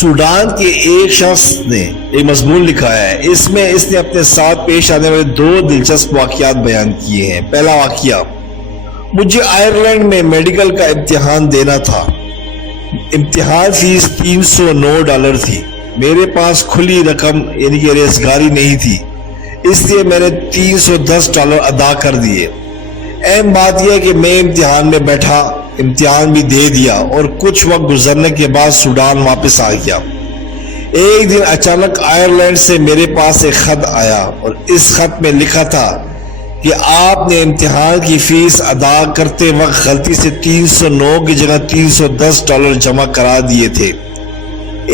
Sudan के एक शख्स ने एक मजमून लिखा है, इसमें इसने अपने साथ पेश आने वाले दो दिलचस्प वाकयात बयान किए हैं। पहला वाकया, मुझे आयरलैंड में मेडिकल का इम्तिहान देना था। इम्तिहान फीस $309 थी। मेरे पास खुली रकम यानी कि रेज़गारी नहीं थी, इसलिए मैंने $310 अदा कर दिए। अहम बात यह कि मैं इम्तिहान में बैठा, इम्तिहान भी दे दिया और कुछ वक्त गुजरने के बाद सूडान वापस आ गया। एक दिन अचानक आयरलैंड से मेरे पास एक खत आया और इस खत में लिखा था कि आपने इम्तिहान की फीस अदा करते वक्त गलती से 309 की जगह $310 जमा करा दिए थे।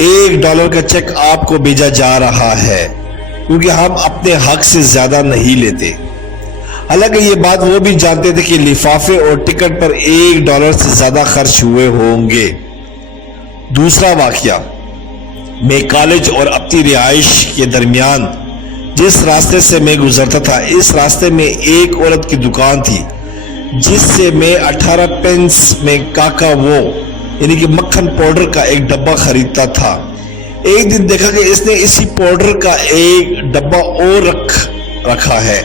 $1 का चेक आपको भेजा जा रहा है क्योंकि हम अपने हक से ज्यादा नहीं लेते। हालांकि ये बात वो भी जानते थे कि लिफाफे और टिकट पर $1 से ज्यादा खर्च हुए होंगे। दूसरा वाकया, मैं कॉलेज और अपनी रिहाइश के दरमियान जिस रास्ते से मैं गुजरता था, इस रास्ते में एक औरत की दुकान थी जिससे मैं 18 पेंस में काकावो यानी कि मक्खन पाउडर का एक डब्बा खरीदता था। एक दिन देखा कि इसने इसी पाउडर का एक डब्बा और रखा है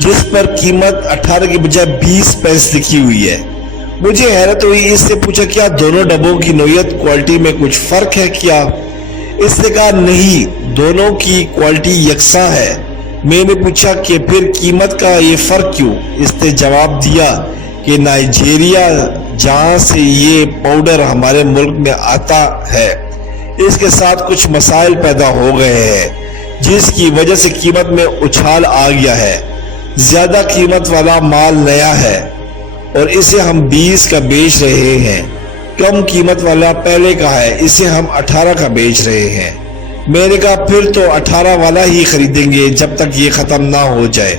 जिस पर कीमत 18 की बजाय 20 पेंस लिखी हुई है। मुझे हैरत हुई, इससे पूछा क्या दोनों डब्बों की नोयत क्वालिटी में कुछ फर्क है क्या? इसने कहा नहीं, दोनों की क्वालिटी यकसा है। मैंने पूछा कि फिर कीमत का ये फर्क क्यों? इसने जवाब दिया कि नाइजीरिया जहां से ये पाउडर हमारे मुल्क में आता है, इसके साथ कुछ मसाइल पैदा हो गए हैं जिसकी वजह से कीमत में उछाल आ गया है। ज्यादा कीमत वाला माल नया है और इसे हम 20 का बेच रहे हैं। कम कीमत वाला पहले का है, इसे हम 18 का बेच रहे हैं। मैंने कहा फिर तो 18 वाला ही खरीदेंगे जब तक ये खत्म ना हो जाए।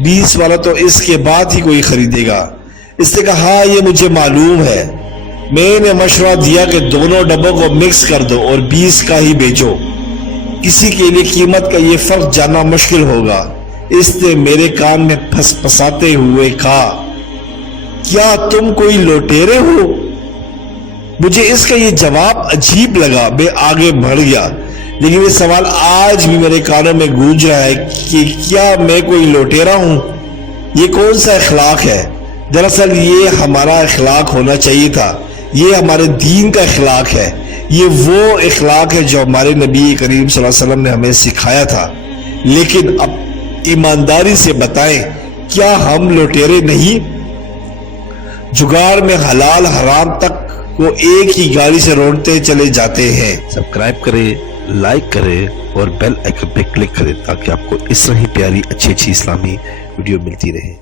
20 वाला तो इसके बाद ही कोई खरीदेगा। इसने कहा हाँ, ये मुझे मालूम है। मैंने मशवरा दिया कि दोनों डब्बों को मिक्स कर दो और 20 का ही बेचो। किसी के लिए कीमत का ये फर्क जानना मुश्किल होगा। इसने मेरे कान में फसफसाते हुए कहा, क्या तुम कोई लुटेरे हो? मुझे इसका ये जवाब अजीब लगा। मैं आगे बढ़ गया, लेकिन ये सवाल आज भी मेरे कानों में गूंज रहा है कि क्या मैं कोई लुटेरा हूं? ये कौन सा इखलाक है? दरअसल ये हमारा इखलाक होना चाहिए था। ये हमारे दीन का इखलाक है। ये वो इखलाक है जो हमारे नबी करीम सल्लल्लाहु अलैहि वसल्लम ने हमें सिखाया था। लेकिन अब ईमानदारी से बताएं, क्या हम लुटेरे नहीं? जुगाड़ में हलाल हराम तक को एक ही गाड़ी से रोकते चले जाते हैं। सब्सक्राइब करें, लाइक करें और बेल आइकन पे क्लिक करें ताकि आपको इस तरह ही प्यारी अच्छी इस्लामी वीडियो मिलती रहे।